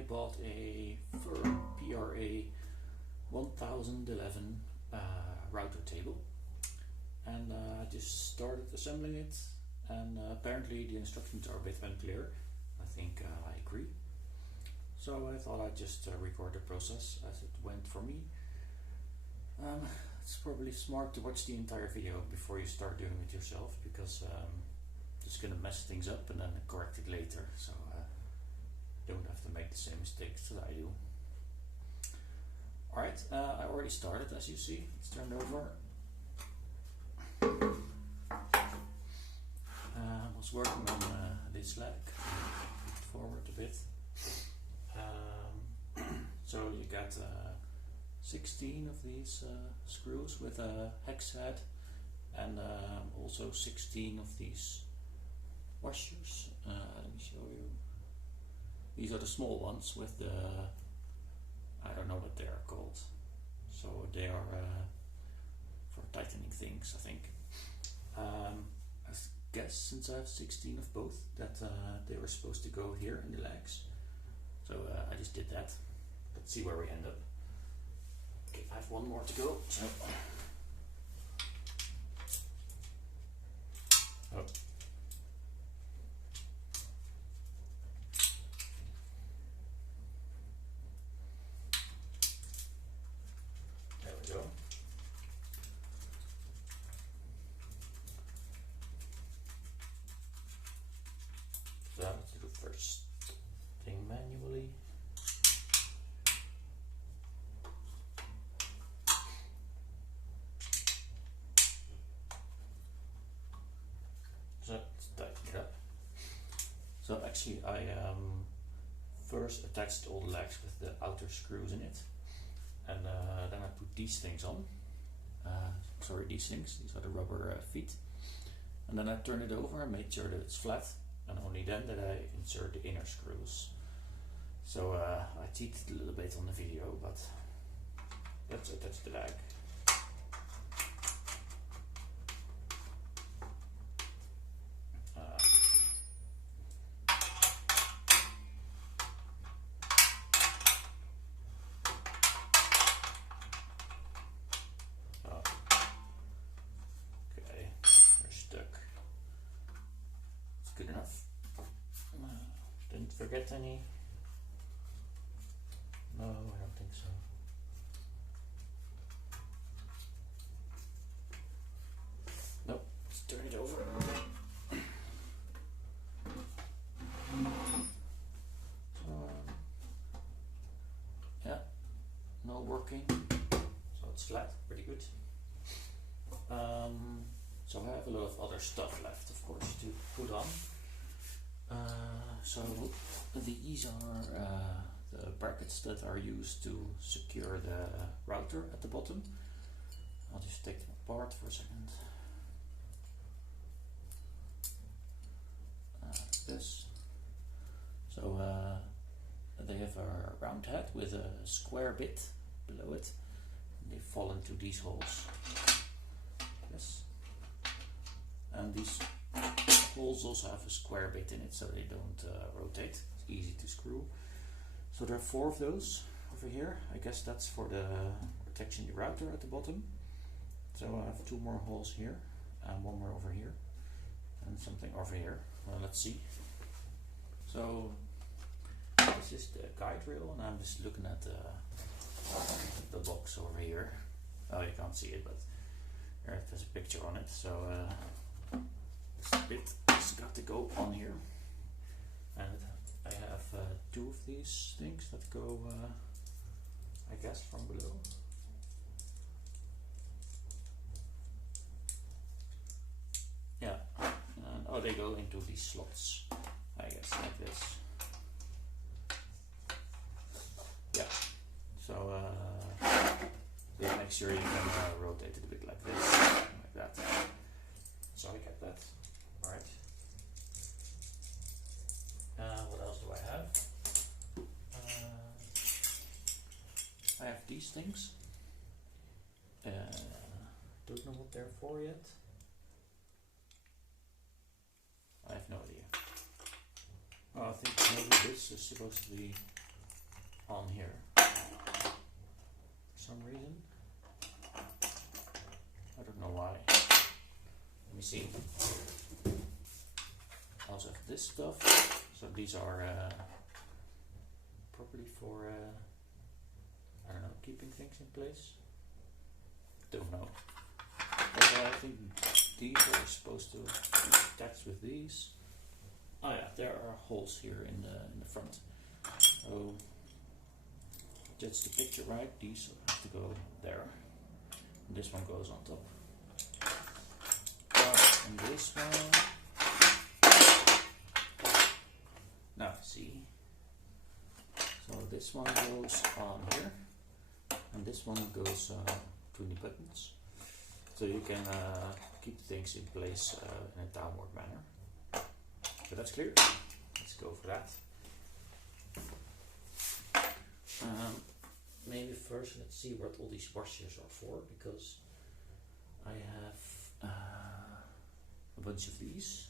I bought a Ferm PRA1011 router table, and I just started assembling it, and apparently the instructions are a bit unclear. I think I agree. So I thought I'd just record the process as it went for me. It's probably smart to watch the entire video before you start doing it yourself, because it's gonna mess things up and then correct it later, so don't have to make the same mistakes that I do. Alright, I already started, as you see. It's turned over. I was working on this leg. Forward a bit. So you got 16 of these screws with a hex head, and also 16 of these washers. Let me show you. These are the small ones with the, I don't know what they are called. So they are for tightening things, I think. I guess since I have 16 of both, that they were supposed to go here in the legs. So I just did that. Let's see where we end up. Okay, I have one more to go. So. Oh. There we go. So let's do the first thing manually. So let's tighten it up. So actually I first attached all the legs with the outer screws in it, and then I put these things on. Sorry, these are the rubber feet, and then I turn it over and make sure that it's flat, and only then that I insert the inner screws. So I cheated a little bit on the video, but let's attach the leg. Good enough. Didn't forget any? No, I don't think so. Nope, let's turn it over. Yeah, no working. So it's flat, pretty good. So I have a lot of other stuff left, of course, to put on. So these are the brackets that are used to secure the router at the bottom. I'll just take them apart for a second. This. So they have a round head with a square bit below it. They fall into these holes. Yes. And these holes also have a square bit in it, so they don't rotate. It's easy to screw. So there are 4 of those over here. I guess that's for the protection the router at the bottom. So I have 2 more holes here, and 1 more over here, and something over here. Well, let's see. So this is the guide rail, and I'm just looking at the box over here. Oh, you can't see it, but there's a picture on it. So this bit has got to go on here, and I have 2 of these things that go, I guess, from below. Yeah, and oh, they go into these slots, I guess, like this. Yeah, so yeah, make sure you can rotate it a bit like this, like that. So I get that. Alright. What else do I have? I have these things. Don't know what they're for yet. I have no idea. Oh, I think maybe this is supposed to be on here for some reason. I don't know why. Let me see. Also have this stuff. So these are probably for I don't know, keeping things in place. Don't know. But I think these are supposed to be attached with these. Oh yeah, there are holes here in the front. So that's the picture, right? These have to go there. And this one goes on top. And this one. Now see. So this one goes on here, and this one goes between the buttons. So you can keep things in place in a downward manner. So that's clear. Let's go for that. Maybe first let's see what all these washers are for, because I have a bunch of these.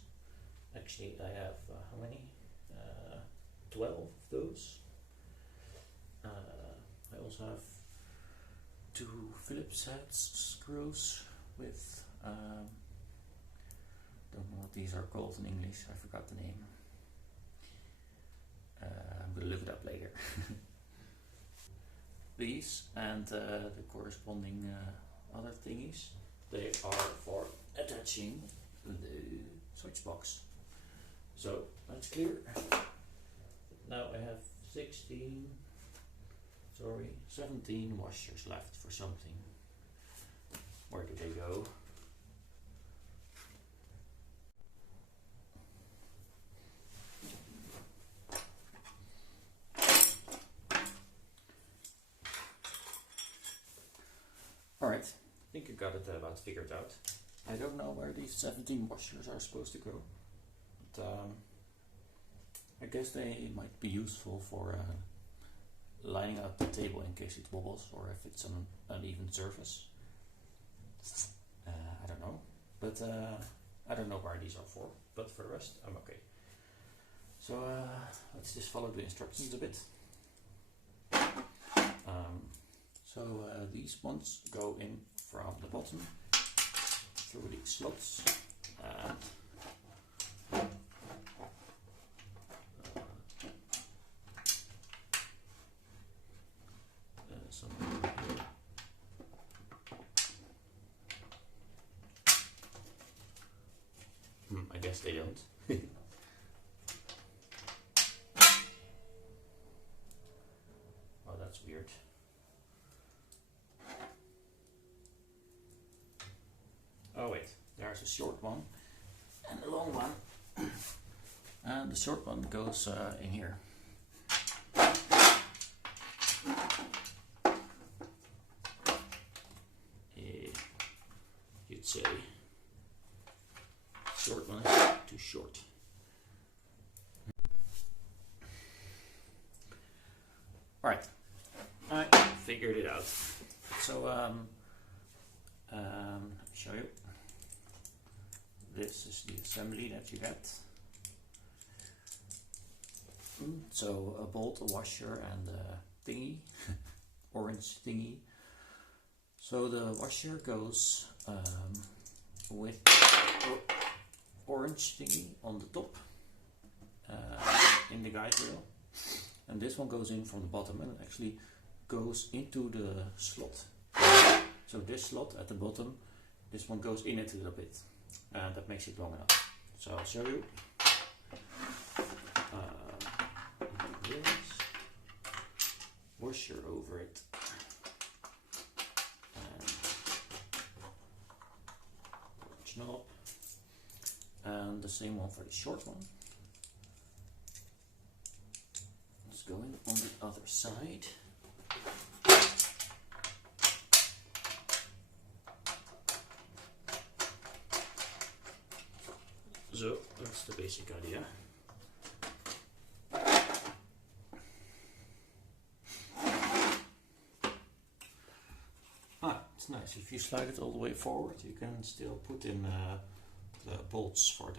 Actually I have how many? 12 of those. I also have 2 Phillips head screws with don't know what these are called in English, I forgot the name. I'm gonna look it up later. These and the corresponding other thingies, they are for attaching the switch box. So that's clear. Now I have 17 washers left for something. Where do they go? Alright, I think I got it about figured out. I don't know where these 17 washers are supposed to go, but I guess they might be useful for lining up the table in case it wobbles or if it's an uneven surface. I don't know, but I don't know where these are for, but for the rest I'm okay. So let's just follow the instructions a bit. So these ones go in from the bottom through these slots, and some here. I guess they don't. Oh, that's weird. Oh wait, there's a short one and a long one. And the short one goes in here. You'd say short one is too short. Alright, I figured it out. So let me show you. This is the assembly that you get. So a bolt, a washer, and a thingy, orange thingy. So the washer goes with orange thingy on the top in the guide rail, and this one goes in from the bottom and actually goes into the slot. So this slot at the bottom, this one goes in it a little bit, and that makes it long enough. So I'll show you. This washer over it, and orange knob, and the same one for the short one. It's going on the other side. So that's the basic idea. It's nice. If you slide it all the way forward, you can still put in the bolts for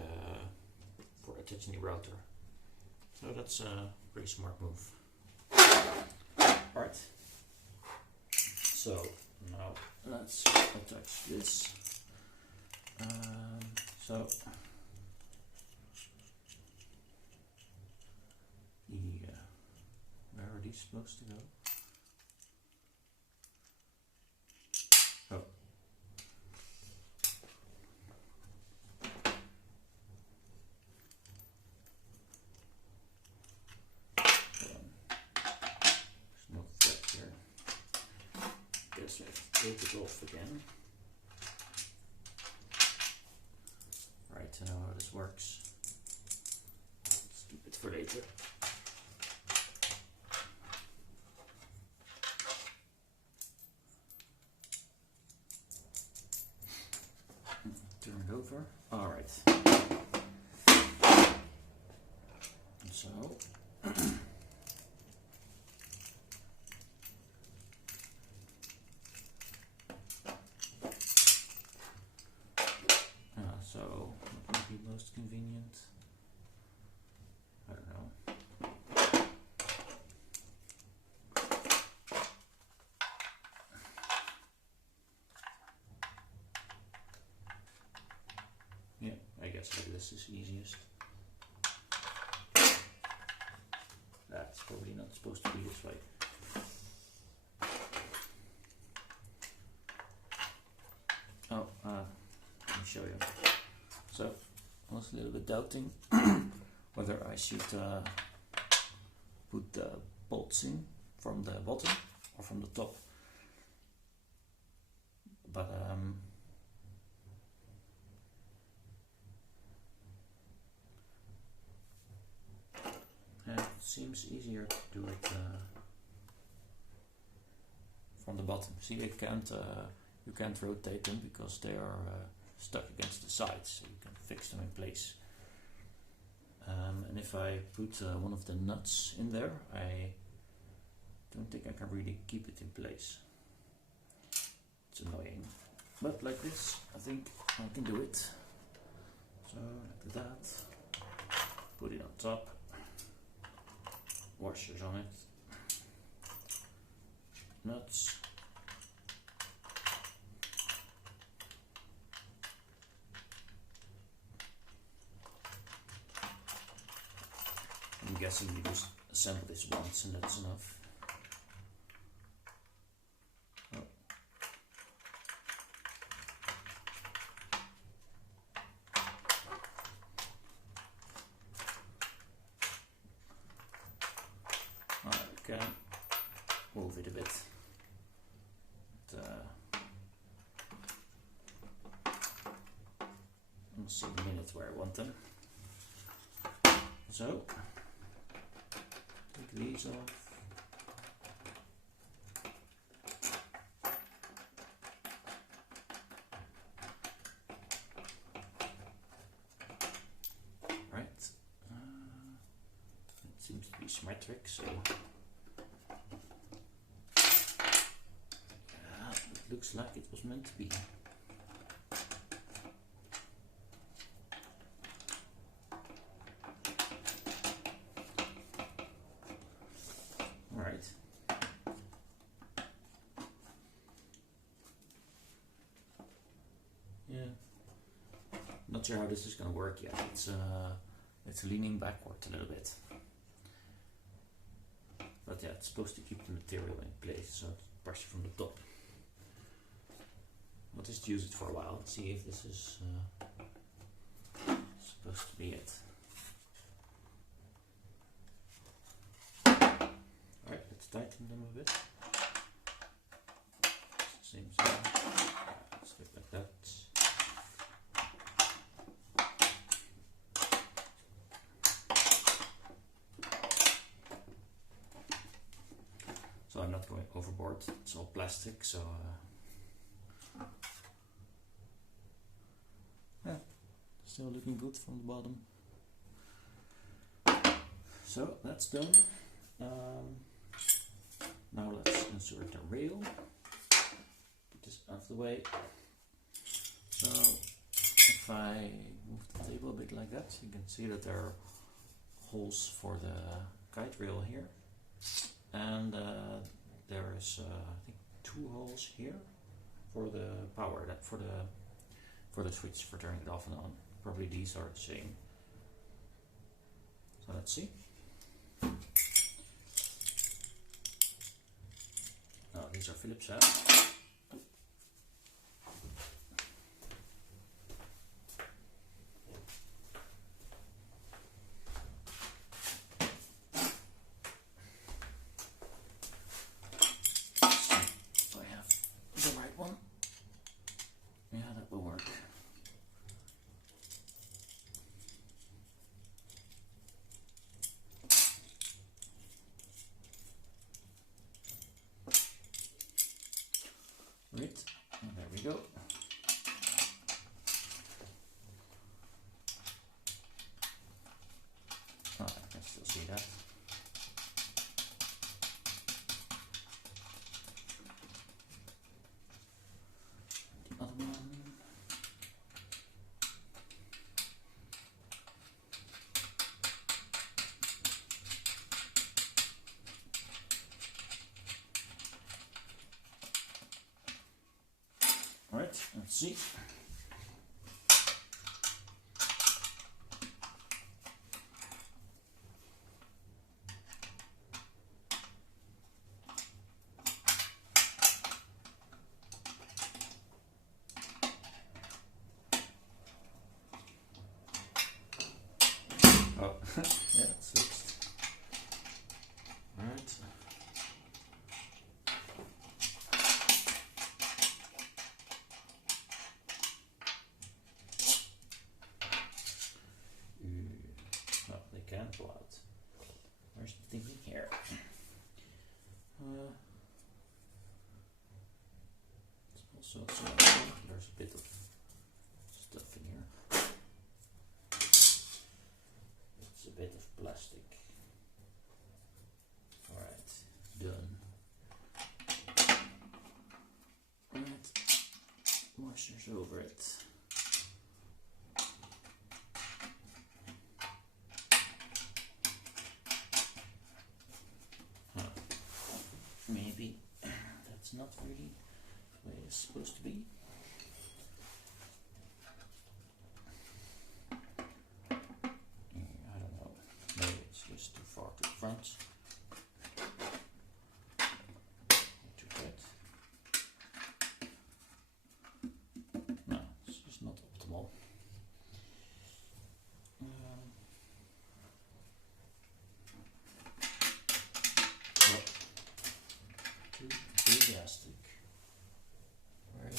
attaching the router. So that's a pretty smart move. Right. So now let's attach this. So where are these supposed to go? Oh. There's no thread here. Guess I have to take it off again. Right, I know how this works. Let's keep it for later. Turn it over. Alright. So so what would be most convenient? I don't know. Yeah, I guess like this is easiest. That's probably not supposed to be this way. Oh, let me show you. So, I was a little bit doubting whether I should put the bolts in from the bottom or from the top. But it seems easier to do it from the bottom. See, you can't rotate them because they are stuck against the sides, so you can fix them in place. And if I put one of the nuts in there, I don't think I can really keep it in place. It's annoying, but like this, I think I can do it. So like that, put it on top, washers on it, nuts. I'm guessing you just assemble this once and that's enough. Oh. I can move it a bit. I'll see in a minute where I want them. So, take these off. Right. It seems to be symmetric, so yeah, it looks like it was meant to be. Alright. Yeah. Not sure how this is going to work yet. It's leaning backward a little bit. But yeah, it's supposed to keep the material in place, so it's pressure from the top. I'll just use it for a while and see if this is supposed to be it. Alright, let's tighten them a bit. Same size. Let's do it like that. So I'm not going overboard, it's all plastic, so yeah, still looking good from the bottom. So that's done. Now let's insert the rail. Put this out of the way. So if I move the table a bit like that, you can see that there are holes for the guide rail here. And there is I think 2 holes here for the power, for the switch for turning it off and on. Probably these are the same. So let's see. Oh, these are Phillips heads. Right, and there we go. Oh, I can still see that. The other one. Alright, let's see. Oh, yeah, it's fixed. Alright. Well, they can go out. Where's the thing here? It's also there's a bit of stuff in here. It's a bit of plastic. Alright, done. Alright, moisture's over it. Maybe that's not really the way it's supposed to be. I don't know. Maybe it's just too far to the front. Too tight. No, it's just not optimal. Enthusiastic. Where is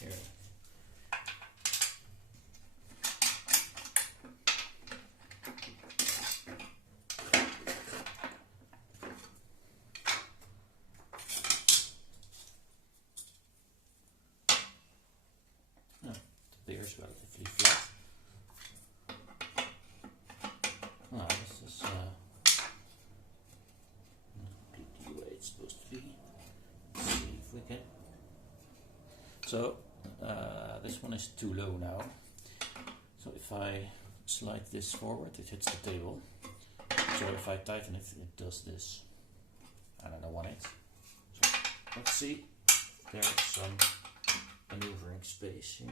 it? Here. No, the beer is relatively flat. No, this is not completely the way it's supposed to be. If we can. So this one is too low now. So if I slide this forward, it hits the table. So if I tighten it, it does this. And I don't want it. So let's see. There's some maneuvering space here.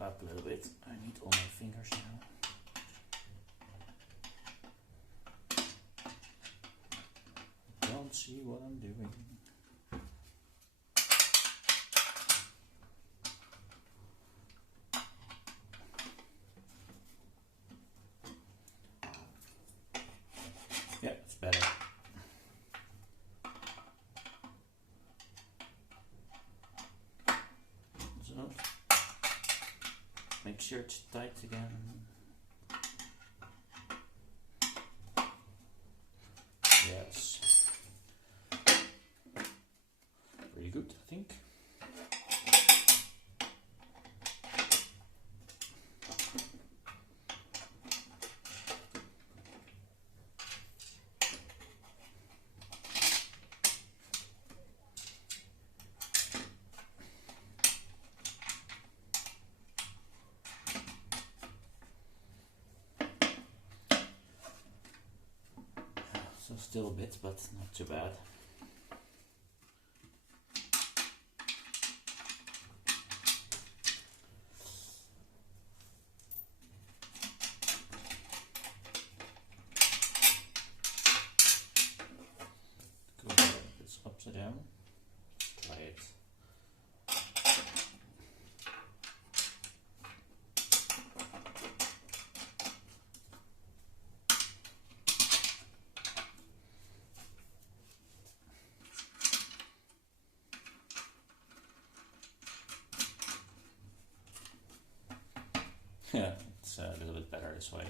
Up a little bit. I need all my fingers now. Don't see what I'm doing. Yeah, it's better. So make sure it's tight again. Yes. Pretty good, I think. still a bit, but not too bad. Go it's upside down. Try it. Yeah, it's a little bit better this way.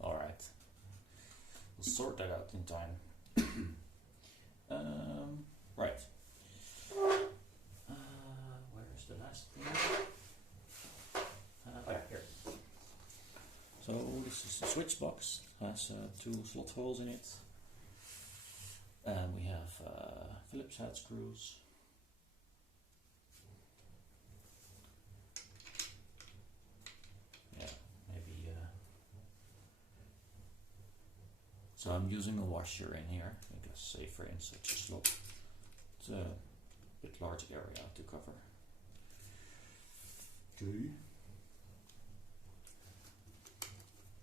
Alright. We'll sort that out in time. Right. Where's the last thing? Oh yeah, here. So this is the switch box. It has 2 slot holes in it. And we have Phillips head screws. So I'm using a washer in here, I guess safer in such a slot. It's a bit large area to cover. Okay.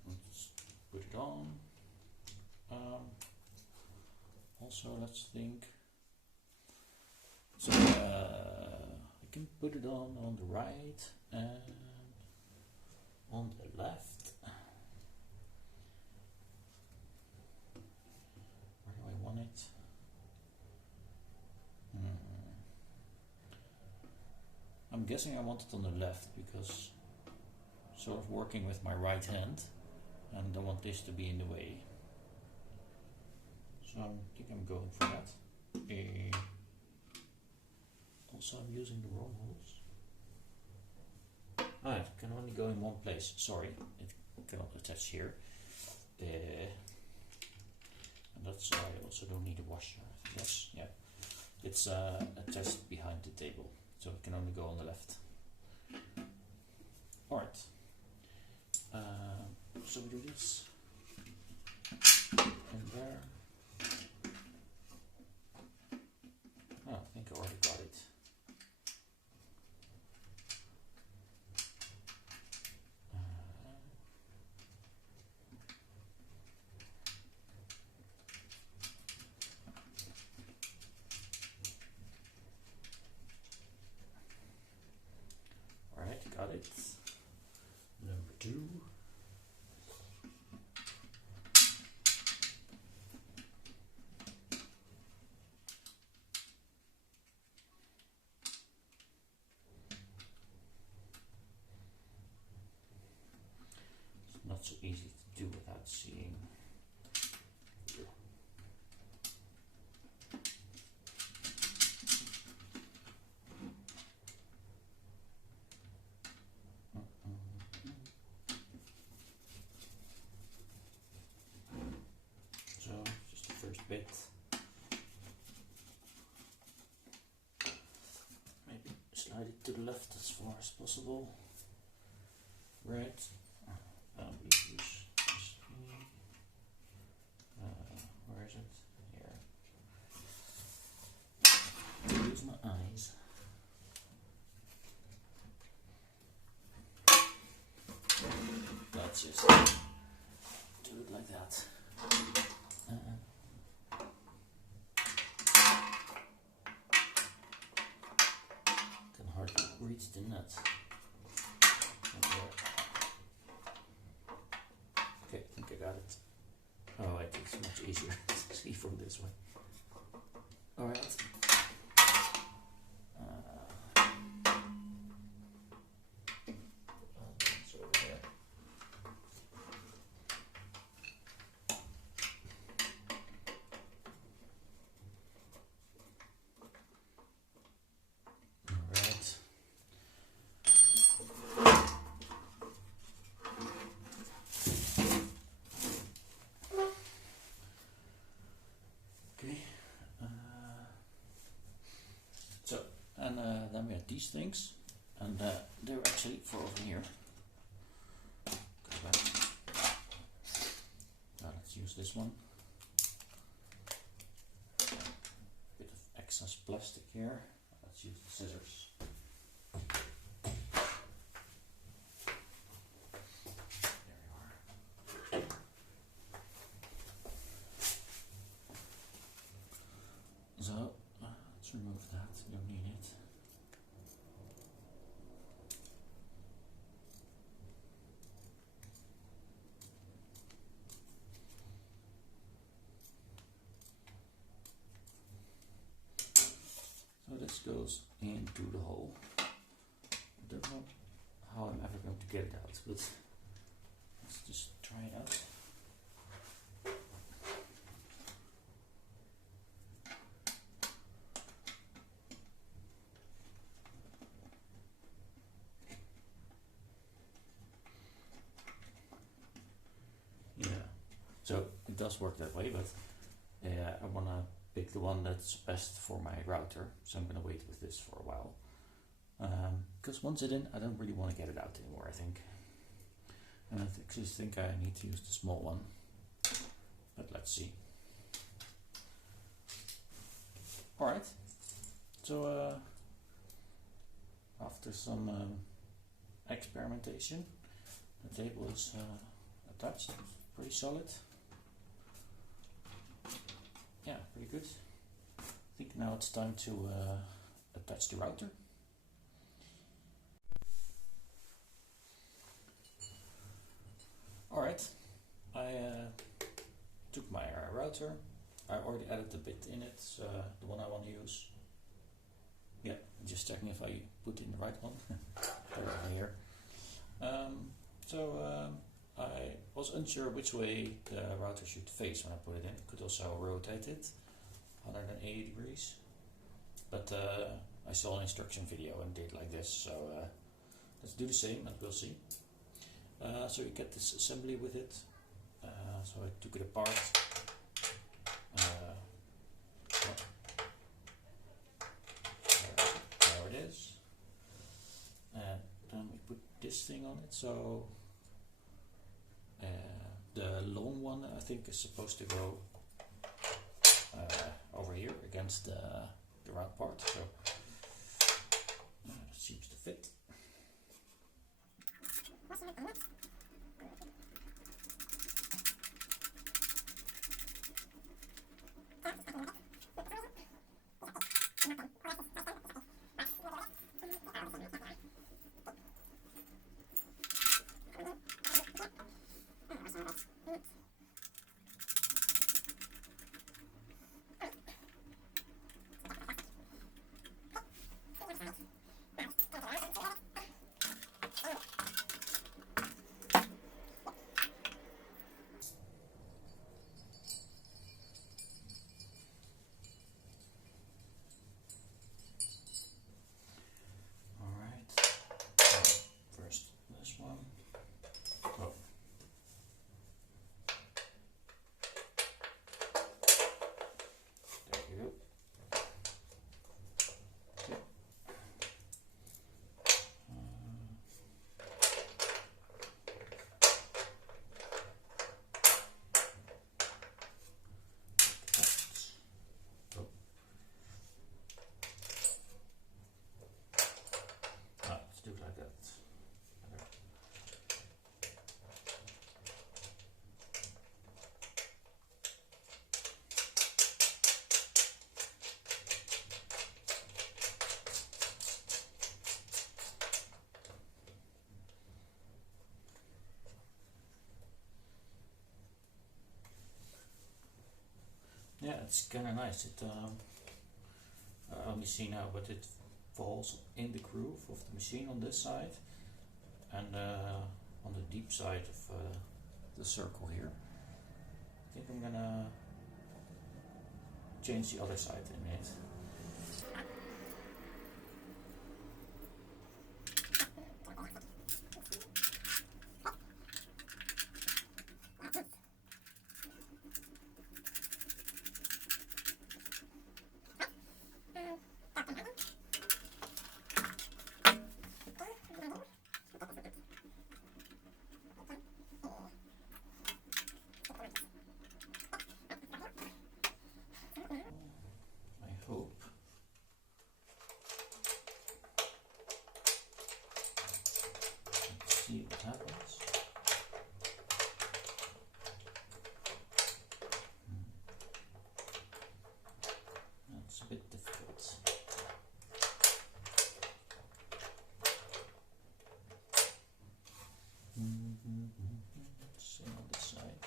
Let's put it on. Also, let's think. So I can put it on the right and on the left. It. I'm guessing I want it on the left because sort of working with my right hand and I don't want this to be in the way. So I think I'm going for that. Also I'm using the wrong holes. Ah, it can only go in one place. Sorry, it cannot attach here. And that's why I also don't need a washer. Yes, yeah. It's attached behind the table, so it can only go on the left. Alright. So we do this. And there. Oh, I think I already got it. Got it. Number 2. It's not so easy to do without seeing. Bit. Maybe slide it to the left as far as possible. Right. We use this. Where is it? Here. Use my eyes. Let's just do it like that. Reach the nut. Okay, I think I got it. Oh, it's much easier to see from this way. Alright. It's over there. Alright. Then we have these things, and they're actually for over here. Now let's use this one. excess plastic here. Let's use the scissors. There we are. So let's remove that, you don't need it. So this goes into the hole. I don't know how I'm ever going to get it out, but let's just try it out. Yeah, so it does work that way, but I want to pick the one that's best for my router, so I'm going to wait with this for a while. Because once it's in, I don't really want to get it out anymore, I think. And I actually think I need to use the small one, but let's see. Alright, so after some experimentation, the table is attached, pretty solid. Yeah, pretty good. I think now it's time to attach the router. Alright, I took my router. I already added the bit in it, the one I want to use. Yeah, just checking if I put in the right one. They're over here. I was unsure which way the router should face when I put it in. I could also rotate it 180 degrees, but I saw an instruction video and did like this, so let's do the same and we'll see. So you get this assembly with it. So I took it apart. There it is. And then we put this thing on it. So the long one, I think, is supposed to go over here against the round part. So that seems to fit. Yeah, it's kind of nice. It I only see now, but it falls in the groove of the machine on this side and on the deep side of the circle here. I think I'm gonna change the other side in a minute. I hope see what happens. That's a bit difficult. Same on this side.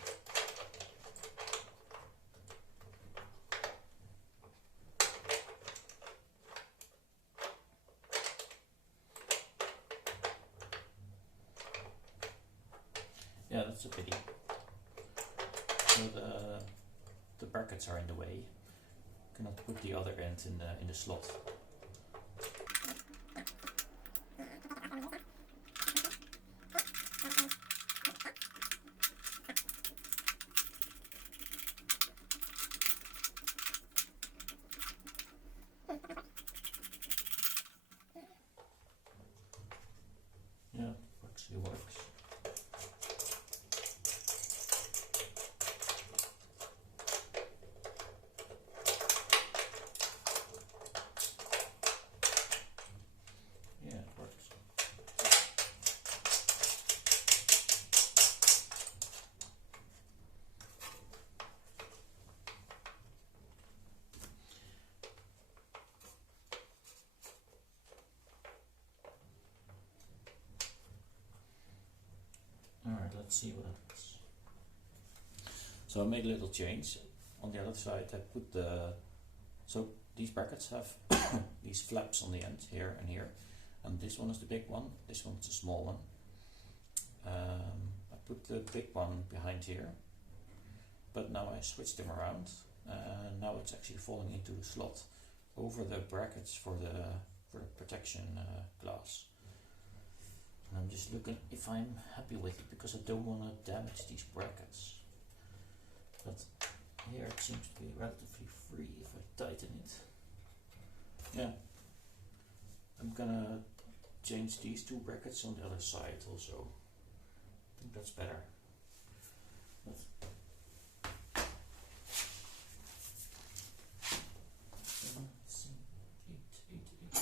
Yeah, that's a pity. So the brackets are in the way. Cannot put the other end in the slot. Yeah, actually works. Yeah, it works. Alright, let's see what happens. So I made a little change. On the other side I put so these brackets have these flaps on the end, here and here. And this one is the big one, this one's the small one. I put the big one behind here, but now I switched them around. Now it's actually falling into the slot over the brackets for the protection glass. And I'm just looking if I'm happy with it, because I don't want to damage these brackets. But here it seems to be relatively free if I tighten it. Yeah, I'm gonna change these two brackets on the other side also. I think that's better. But 7, 8, 8, 8.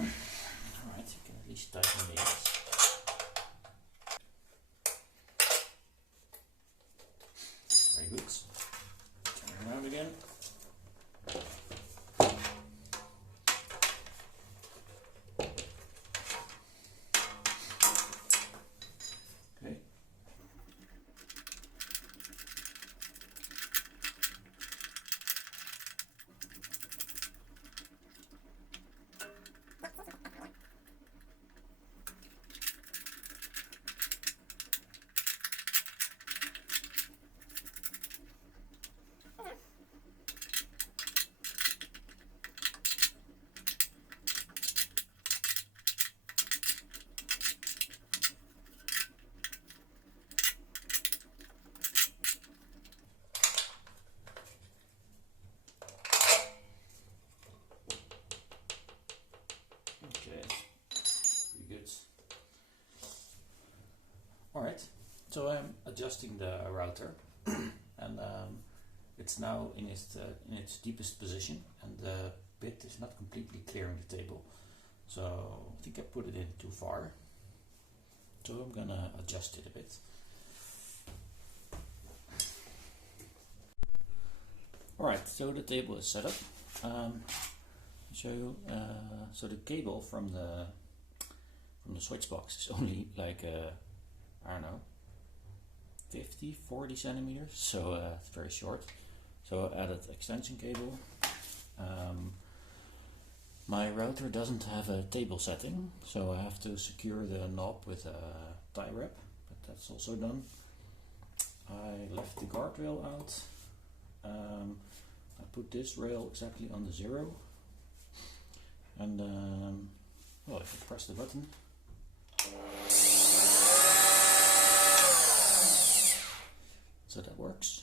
Alright, you can at least tighten these. Very good. Turn around again. Okay. Alright, so I'm adjusting the router and it's now in its deepest position, and the bit is not completely clearing the table. So I think I put it in too far. So I'm gonna adjust it a bit. Alright, so the table is set up. So the cable from the switch box is only like I don't know, 40 centimeters, so it's very short. So I added extension cable. My router doesn't have a table setting, so I have to secure the knob with a tie wrap, but that's also done. I left the guardrail out. I put this rail exactly on the 0, and well, if I press the button, so that works.